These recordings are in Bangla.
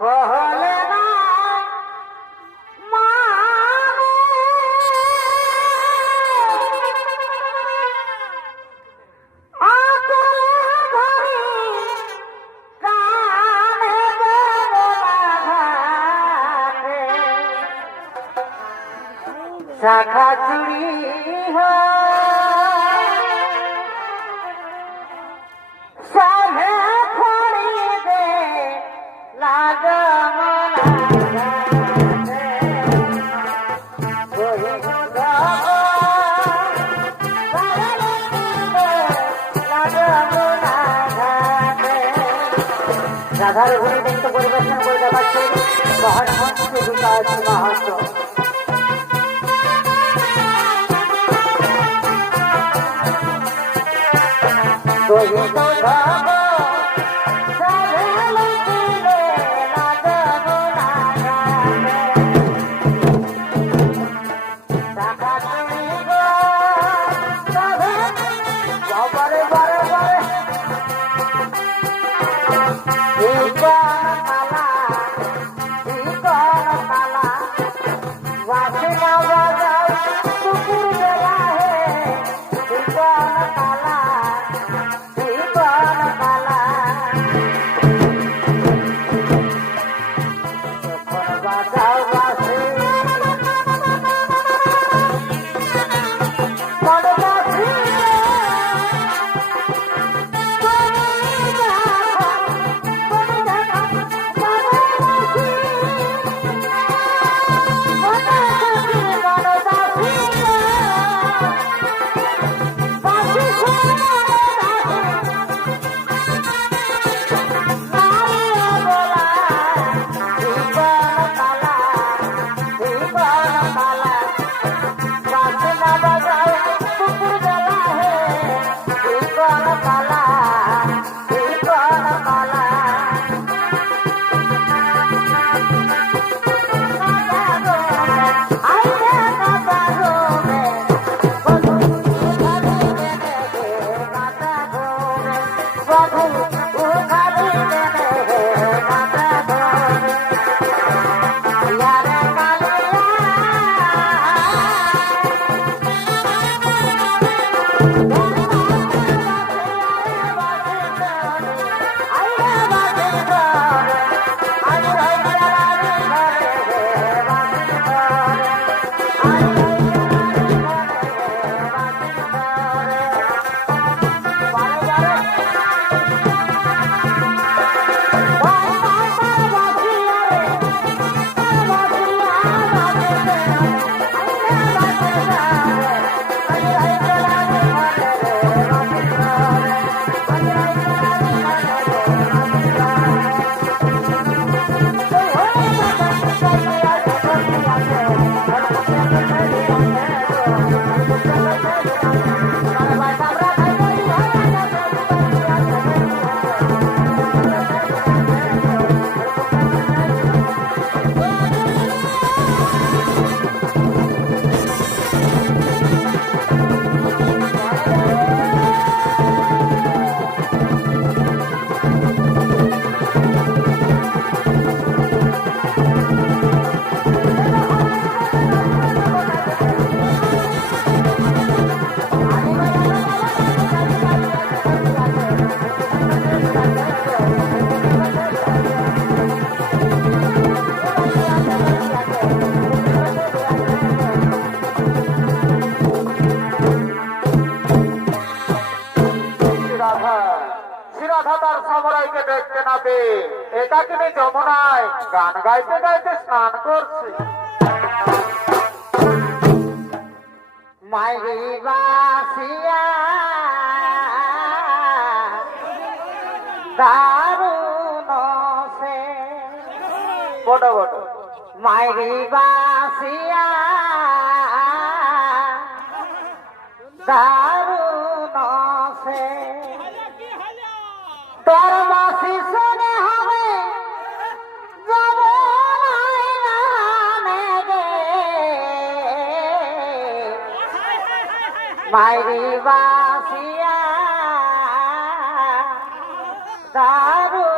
Oh, রাধার দেখতে পরিবেশন করতে পারছেন মহানমন্ত্রী বিকাশ মাহাত্ম রহিত la la la. শ্রীরাধা তার সমরাইকে দেখতে না পেয়ে একাকিনী যমুনায় গান গাইতে গাইতে স্নান করছে। মাইরি বাসিয়া দারুণ সে। বড় বড়। মাইরি বাসিয়া দারুণ সে। তোর বাসি শুনে হবে। যমুনায় নামে বাসিয়া দারুণ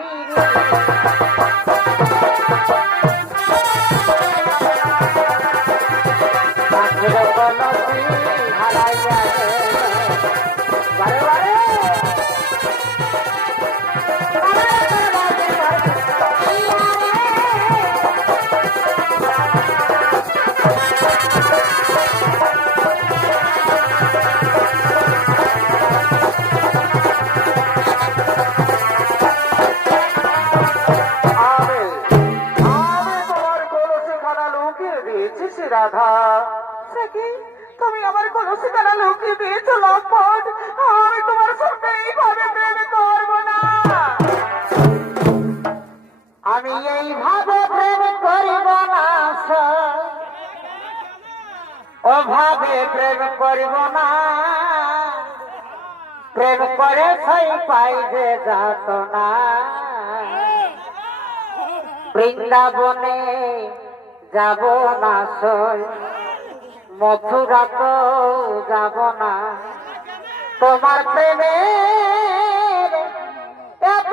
ನೀರು বাচ্চাকে তুমি আমার কোনো ঠিকানা লুকিয়ে দিয়েছ, লম্পট। আমি তোমার সঙ্গে এইভাবে প্রেম করব না। আমি এইভাবে প্রেম করিব না অভাবে প্রেম করিব না। প্রেম করে সেই পাই যে যাত না। বৃন্দাবনে যাব না সই মথুরা তো যাব না। তোমার প্রেমে এত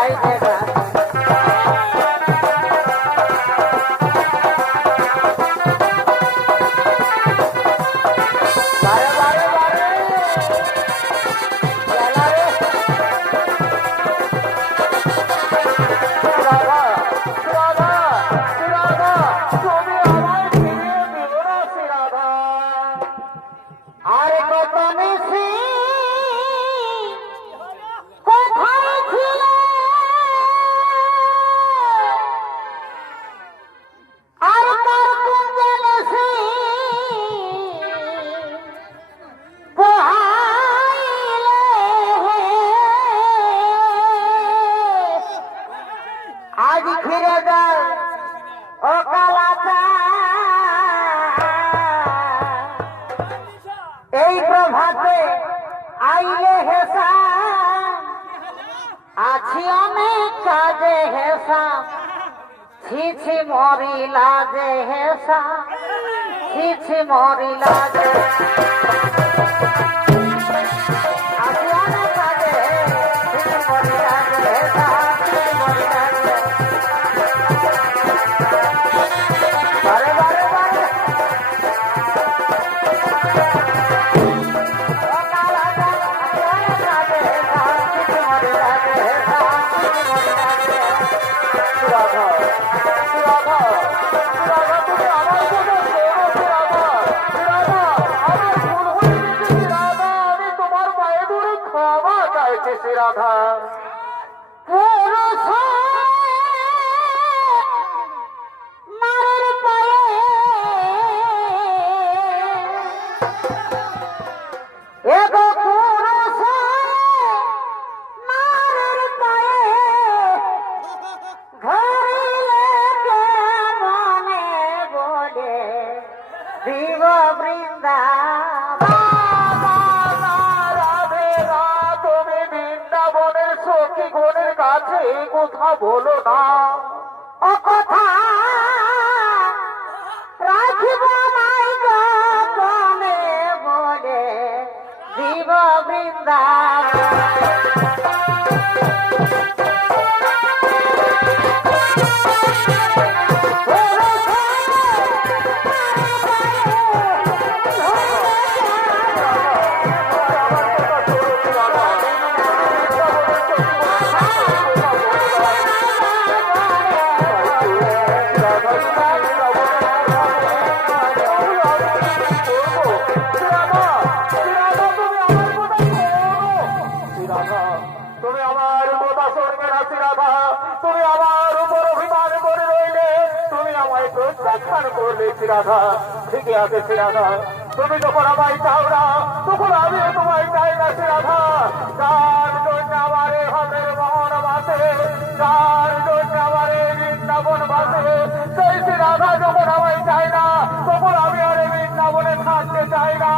はい、あ。শিব বৃন্দাবন তুমি বৃন্দাবনের সখী গণের কাছে কথা বলো না। করলে শ্রীরাধা ঠিকই আছে শ্রীরাধা তুমি যখন আমায় চাও না, তখন আমি তোমায় চাই না শ্রীরাধা যার জন্য আমার হাতের মহন বাসে, যার জন্য আমার বৃন্দাবন বাসে, সেই শ্রীরাধা যখন আমায় চাই না, তখন আমি আর বৃন্দাবনে থাকতে চাই না।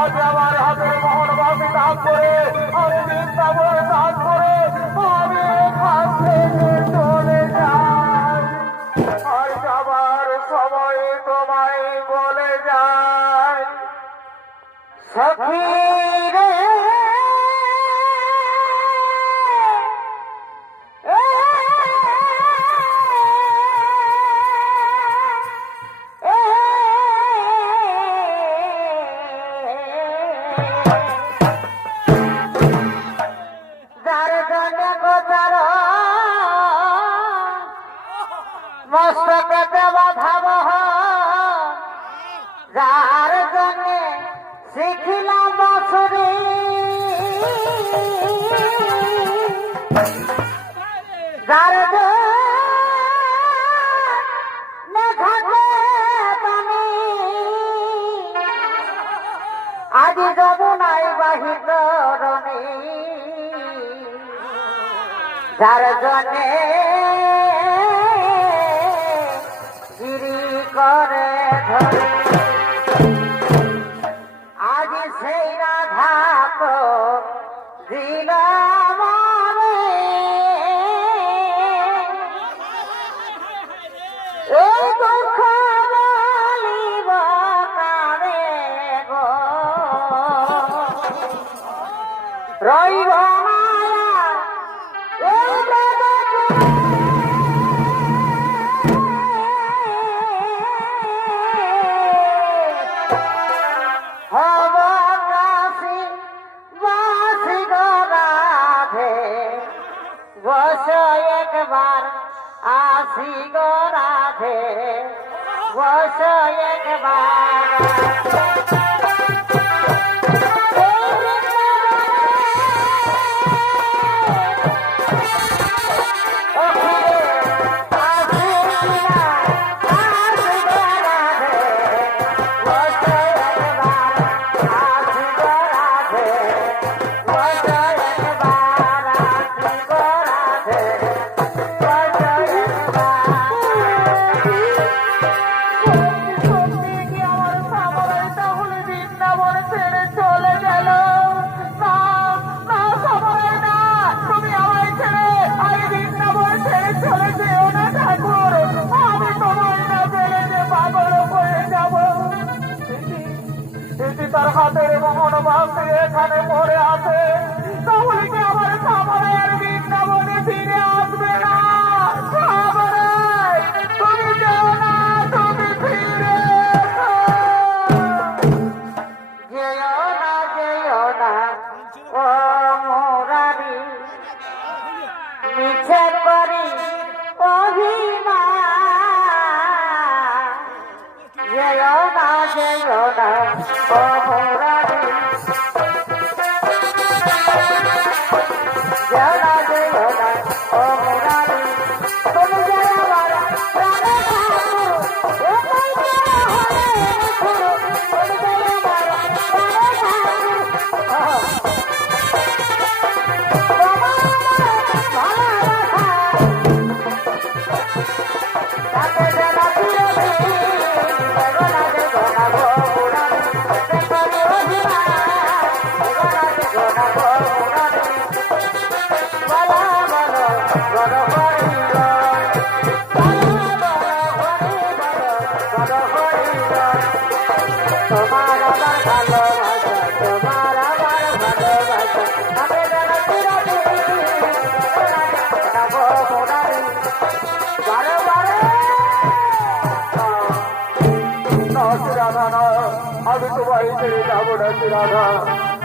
আজ আমার হাতের মোহন বাসী দান করে আমি বৃন্দাবনে দান করে আজি যমুনাই বাহিত রণে। যার গিরি করে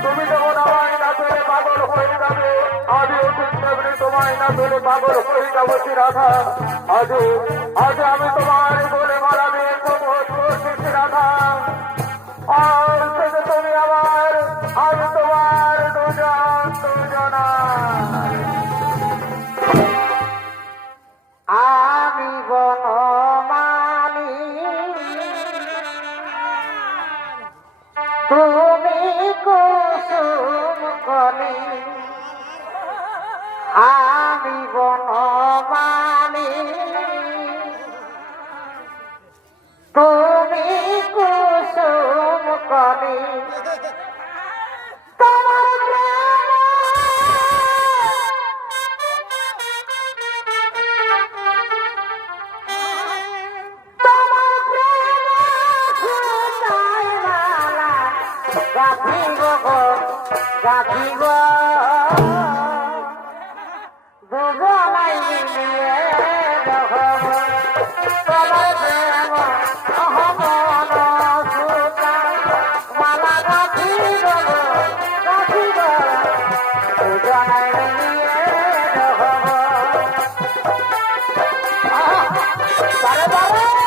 তুমি যখন আমায় না ধরে পাগল হয়ে যাবে আমিও তুমি তোমায় না ধরে পাগল হয়ে যাব রাধা। আজে আজ আমি তোমার বলে মারাবে রাধা। আর Bali. Woo!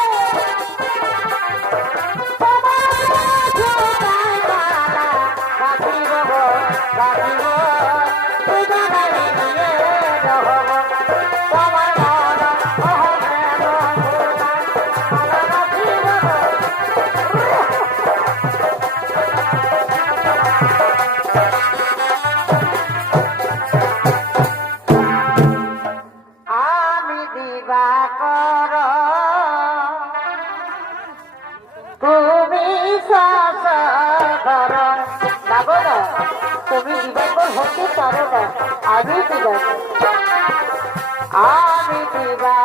আমি দিবা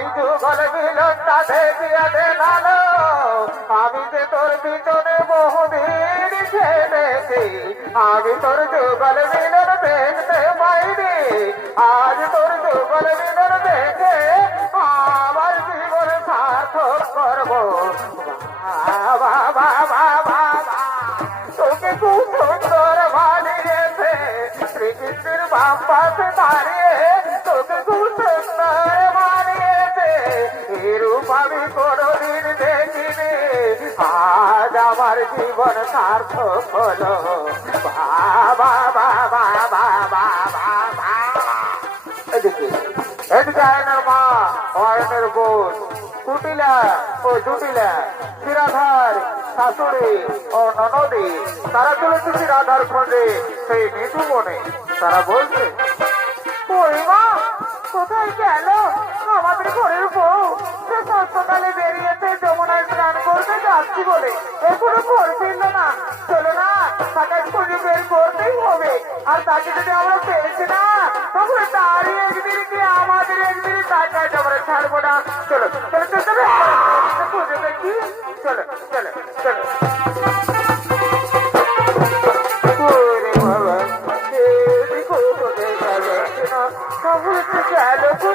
ভাই যুগল মিলন তাদের বিয়াতে ভালো। আমি যে তোর পিছনে বহুদিন ছেড়েছি আমি তোর যুগল মিলন দেখতে পাইনি। আজ তোর যুগল মিলন দেখে আমার জীবন সার্থক করব। তোকে খুব সুন্দর বানিয়েছে। শ্রীকৃষ্ণের বাপ্পাতে দাঁড়িয়ে সার্থক হলো বাবা মা আয়নের বোন কুটিলা ও জুটিলা শিরাধার শাশুড়ি ও ননদী তারা চলেছে শিরাধার খোঁজে সেই নিচু বনে তারা বলছে ওই কোথায় গেল? আমাদের ঘরের বউ। সে সকালে বেরিয়েছে, যমুনায় স্নান করতে যাচ্ছি বলে। এখনও ঘর ফিরলো না। চলো না, তাকে খুঁজে বের করতেই হবে। আর তাকে যদি আমরা পেয়েছি না, তাহলে তারই একদিন কি আমাদের একদিন তাকে আমরা ছাড়বো না? চলো চলো চলো চলো। খুঁজে দেখি। চলো চলো চলো।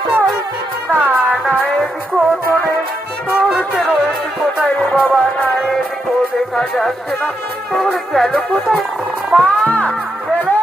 গেল না না এদিকে তো নেই তাহলে সে রয়েছে কোথায় বাবা? না এদিকেও দেখা যাচ্ছে না। তোর গেল কোথায়? মা, গেলে